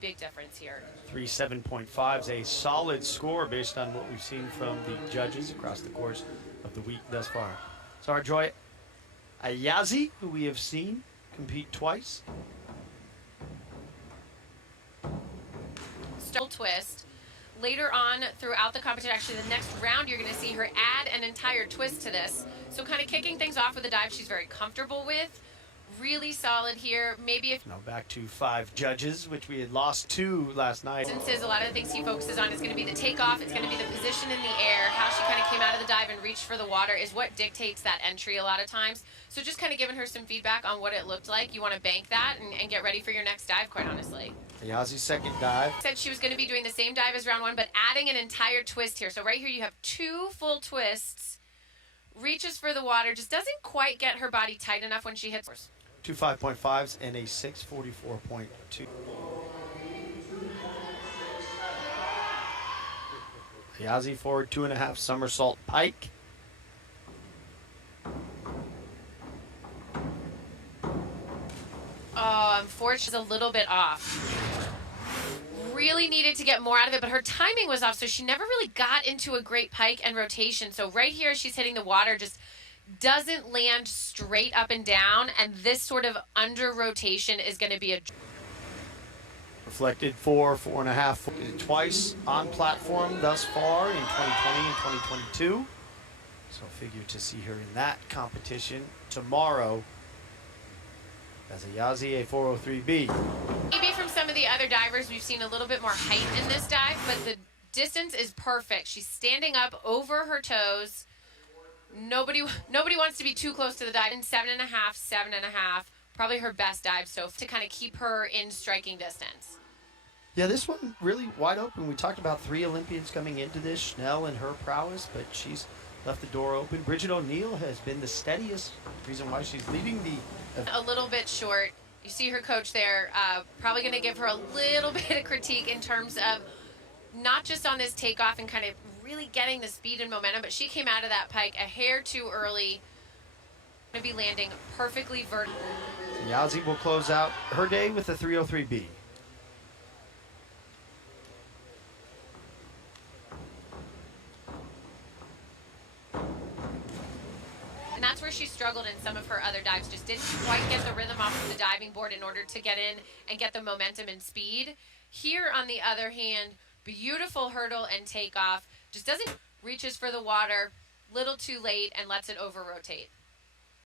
Big difference here. 3.7.5 is a solid score based on what we've seen from the judges across the course of the week thus far. So our joy, Ayazi, who we have seen compete twice. Still twist. Later on throughout the competition, actually the next round, you're going to see her add an entire twist to this. So kind of kicking things off with a dive she's very comfortable with. Really solid here. Maybe if now back to 5 judges, which we had lost 2 last night. Instances, a lot of the things he focuses on is going to be the takeoff. It's going to be the position in the air. How she kind of came out of the dive and reached for the water is what dictates that entry a lot of times. So just kind of giving her some feedback on what it looked like. You want to bank that and get ready for your next dive, quite honestly. Ayazi's second dive. Said she was going to be doing the same dive as round 1, but adding an entire twist here. So right here you have 2 full twists. Reaches for the water. Just doesn't quite get her body tight enough when she hits. 2 5.5s and a 6.44.2. Ayazi forward 2.5 somersault pike. Oh, unfortunately, a little bit off. Really needed to get more out of it, but her timing was off, so she never really got into a great pike and rotation. So right here, she's hitting the water, just doesn't land straight up and down, and this sort of under rotation is going to be a reflected 4.5 twice on platform thus far in 2020 and 2022. So figure to see her in that competition tomorrow as Ayazi, a 403B. Maybe from some of the other divers, we've seen a little bit more height in this dive, but the distance is perfect. She's standing up over her toes. Nobody wants to be too close to the dive. In 7.5, 7.5, probably her best dive so to kind of keep her in striking distance. Yeah, this one really wide open. We talked about 3 Olympians coming into this, Schnell and her prowess, but she's left the door open. Bridget O'Neill has been the steadiest, reason why she's leading the... A little bit short. You see her coach there, probably going to give her a little bit of critique in terms of not just on this takeoff and kind of really getting the speed and momentum, but she came out of that pike a hair too early. Going to be landing perfectly vertical. Ayazi will close out her day with a 303B. And that's where she struggled in some of her other dives. Just didn't quite get the rhythm off of the diving board in order to get in and get the momentum and speed. Here, on the other hand, beautiful hurdle and takeoff. Just doesn't reaches for the water, little too late, and lets it over rotate.